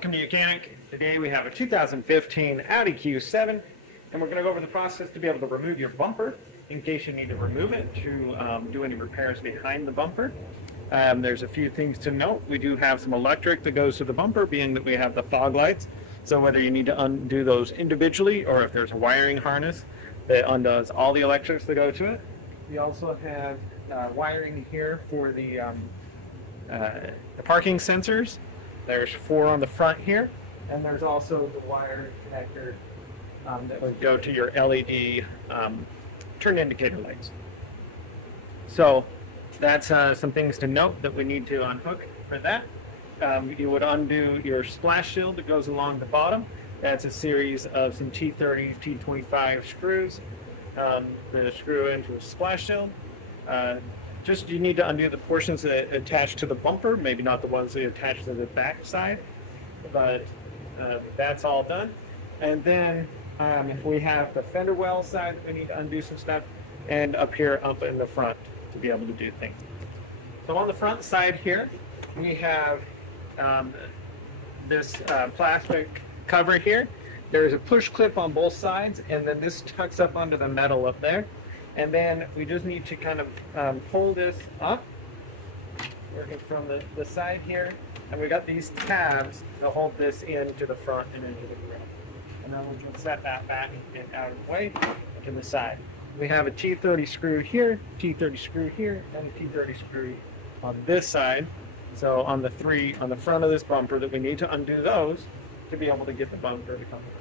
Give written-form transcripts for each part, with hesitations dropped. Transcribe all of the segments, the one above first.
Welcome to Mechanic. Today we have a 2015 Audi Q7, and we're going to go over the process to be able to remove your bumper in case you need to remove it to do any repairs behind the bumper. There's a few things to note. We do have some electric that goes to the bumper, being that we have the fog lights. So whether you need to undo those individually or if there's a wiring harness that undoes all the electrics that go to it. We also have wiring here for the parking sensors. There's 4 on the front here, and there's also the wire connector that would go to your LED turn indicator lights. So that's some things to note that we need to unhook for that. You would undo your splash shield that goes along the bottom. That's a series of some T30, T25 screws that screw into a splash shield. You need to undo the portions that attach to the bumper, maybe not the ones that attach to the back side, but that's all done. And then we have the fender well side that we need to undo some stuff, and up here, up in the front to be able to do things. So on the front side here, we have this plastic cover here. There's a push clip on both sides, and then this tucks up under the metal up there. And then we just need to kind of pull this up, working from the side here. And we got these tabs to hold this into the front and into the grill. And then we can set that back and out of the way to the side. We have a T30 screw here, T30 screw here, and a T30 screw on this side. So on the 3 on the front of this bumper that we need to undo those to be able to get the bumper to come through.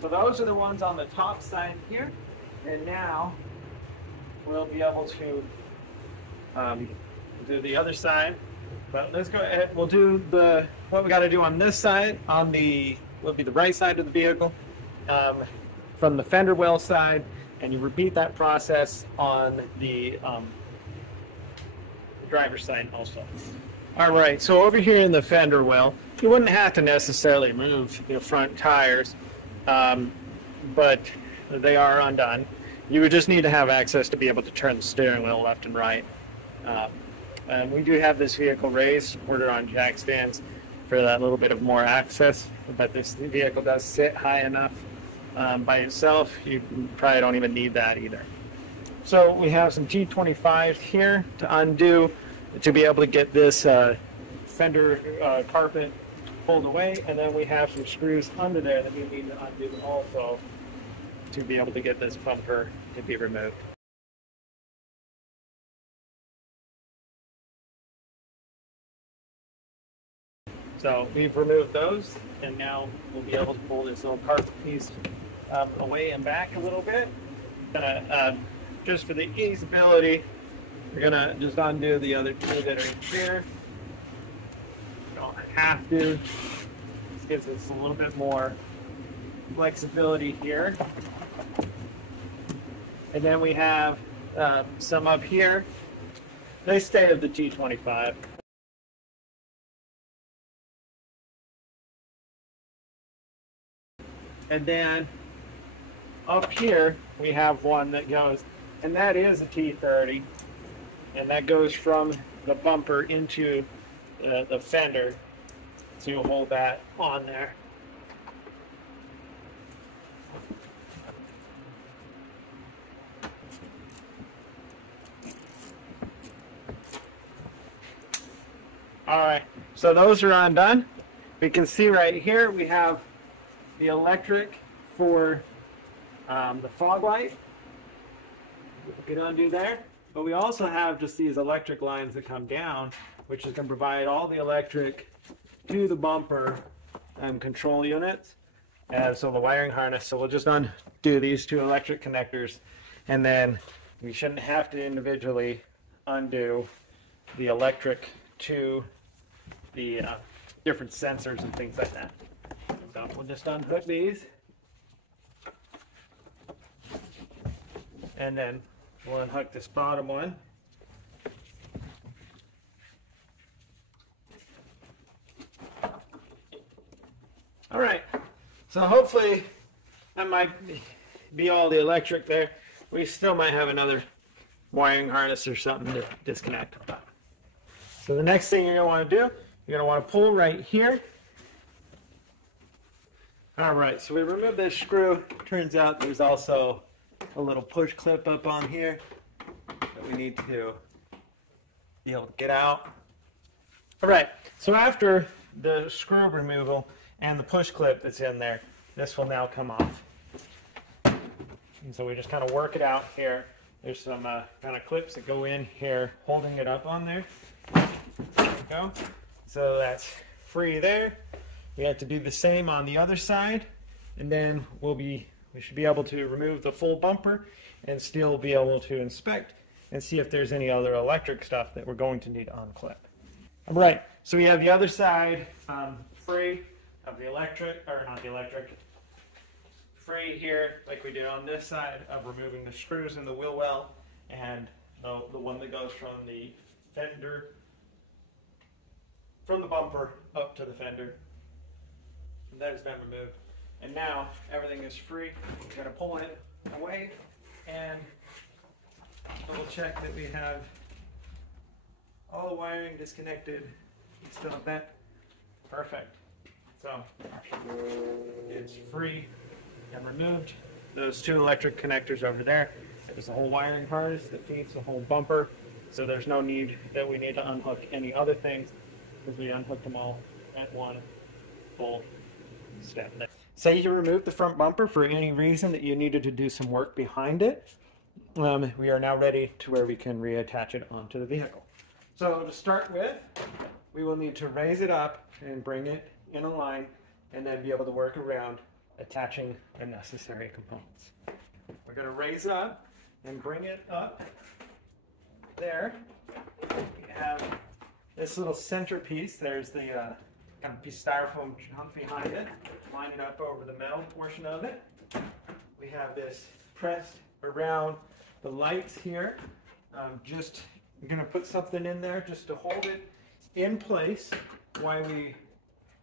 So those are the ones on the top side here, and now we'll be able to do the other side. But let's go ahead. We'll do what we got to do on this side. Will be the right side of the vehicle, from the fender well side, and you repeat that process on the driver's side also. All right. So over here in the fender well, you wouldn't have to necessarily move your front tires. But they are undone. You would just need to have access to be able to turn the steering wheel left and right. And we do have this vehicle raised, ordered on jack stands for that little bit of more access, but this vehicle does sit high enough by itself. You probably don't even need that either. So we have some T25s here to undo to be able to get this fender carpet pulled away, and then we have some screws under there that we need to undo also to be able to get this bumper to be removed. So we've removed those, and now we'll be able to pull this little carpet piece away and back a little bit. Just for the easeability, we're gonna just undo the other 2 that are in here. Don't have to. This gives us a little bit more flexibility here. And then we have some up here. They stay of the T25. And then up here we have one that goes, and that is a T30, and that goes from the bumper into the fender, so you'll hold that on there. All right, so those are undone. We can see right here we have the electric for the fog light. We can undo there, but we also have just these electric lines that come down, which is going to provide all the electric to the bumper and control units, and so the wiring harness. So we'll just undo these 2 electric connectors, and then we shouldn't have to individually undo the electric to the different sensors and things like that. So we'll just unhook these, and then we'll unhook this bottom one. All right, so hopefully that might be all the electric there. We still might have another wiring harness or something to disconnect. So the next thing you're going to want to do, you're going to want to pull right here. All right, so we removed this screw. Turns out there's also a little push clip up on here that we need to be able to get out. All right, so after the screw removal and the push clip that's in there, this will now come off. And so we just kind of work it out here. There's some kind of clips that go in here holding it up on there. There we go. So that's free there. We have to do the same on the other side, and then we should be able to remove the full bumper and still be able to inspect and see if there's any other electric stuff that we're going to need to unclip. All right, so we have the other side free of the electric, or not the electric, free here like we did on this side of removing the screws in the wheel well and the one that goes from the fender, from the bumper up to the fender. And that has been removed. And now everything is free. We're going to pull it away and double check that we have all the wiring disconnected. You still have that? Perfect. So it's free and removed. Those two electric connectors over there. There's a whole wiring harness that feeds the whole bumper. So there's no need that we need to unhook any other things because we unhooked them all at one full step. Say you removed the front bumper for any reason that you needed to do some work behind it. We are now ready to where we can reattach it onto the vehicle. So to start with, we will need to raise it up and bring it in a line and then be able to work around attaching the necessary components. We're going to raise it up and bring it up there. We have this little centerpiece. There's the kind of styrofoam chunk behind it. Line it up over the metal portion of it. We have this pressed around the lights here. I'm going to put something in there just to hold it in place while we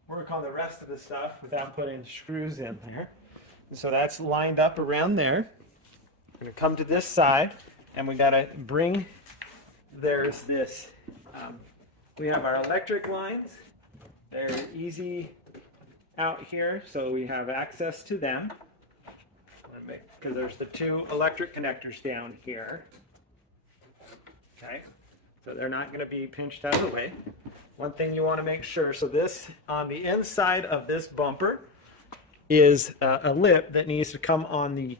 work on the rest of the stuff without putting screws in there. And so that's lined up around there. We're going to come to this side and we got to bring, there's this, we have our electric lines. They're easy out here, so we have access to them. Because there's the two electric connectors down here. Okay, so they're not going to be pinched out of the way. One thing you want to make sure, so this, on the inside of this bumper, is a lip that needs to come on the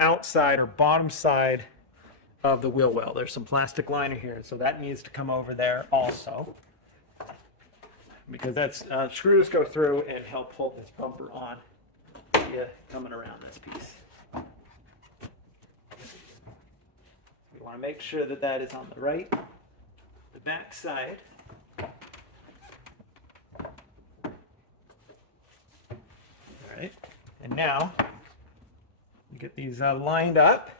outside or bottom side of the wheel well. There's some plastic liner here, so that needs to come over there also. Because that's screws go through and help hold this bumper on. Yeah, coming around this piece. You want to make sure that that is on the right, the back side. All right, and now you get these lined up.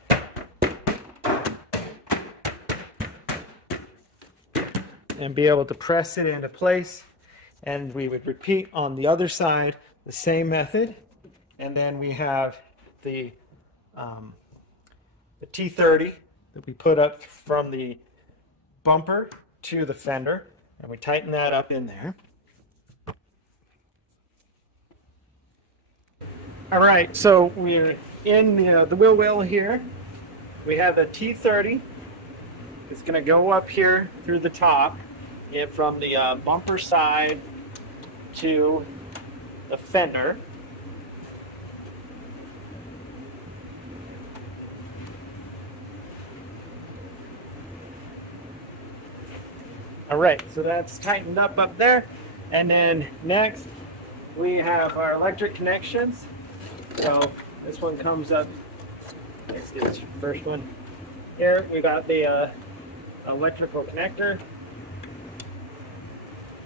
And be able to press it into place. And we would repeat on the other side the same method. And then we have the T30 that we put up from the bumper to the fender. And we tighten that up in there. All right, so we're in the wheel well here. We have the T30. It's going to go up here through the top. And from the bumper side to the fender. All right, so that's tightened up there. And then next we have our electric connections. So this one comes up, let's do this first one. Here we got the electrical connector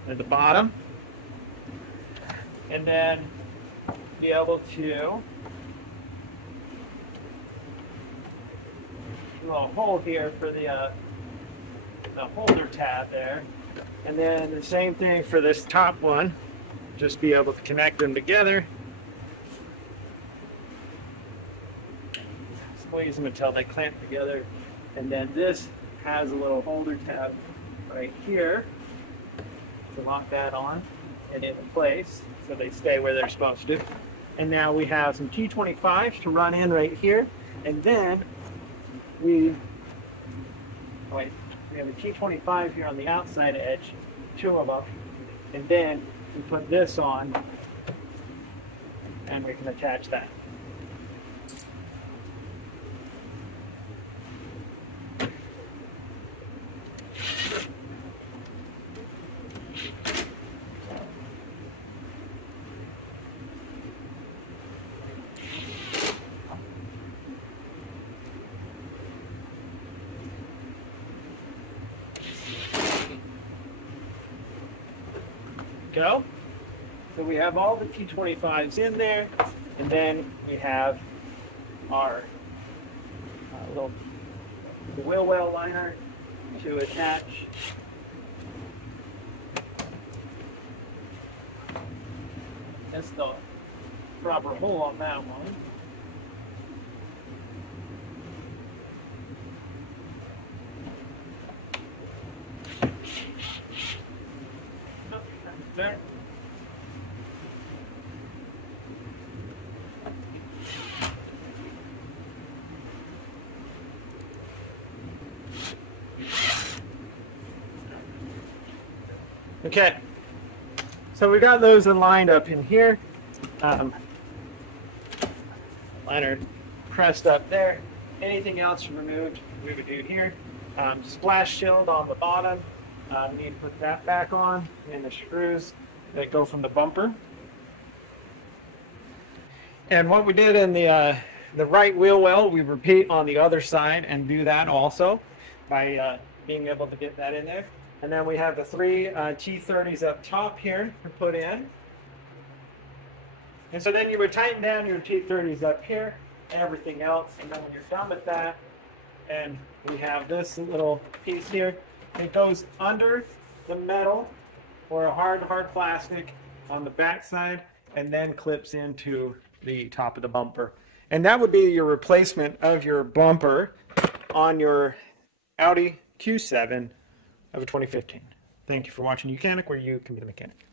at the bottom, and then be able to do a little hole here for the holder tab there, and then the same thing for this top one. just be able to connect them together. Squeeze them until they clamp together. And then this has a little holder tab right here to lock that on and into place so they stay where they're supposed to. And now we have some T25s to run in right here. And then we have a T25 here on the outside edge, 2 of them. And then we put this on and we can attach that. Go. So we have all the T25s in there, and then we have our little wheel well liner to attach. That's the proper hole on that one. There. Okay, so we got those lined up in here. Liner pressed up there. Anything else removed, we would do here. Splash shield on the bottom. Need to put that back on, and the screws that go from the bumper. And what we did in the right wheel well, we repeat on the other side and do that also by being able to get that in there. And then we have the 3 T30s up top here to put in. And so then you would tighten down your T30s up here and everything else. And then when you're done with that, and we have this little piece here, it goes under the metal or a hard plastic on the back side and then clips into the top of the bumper. And that would be your replacement of your bumper on your Audi Q7 of a 2015. Thank you for watching Mechanic, where you can be the mechanic.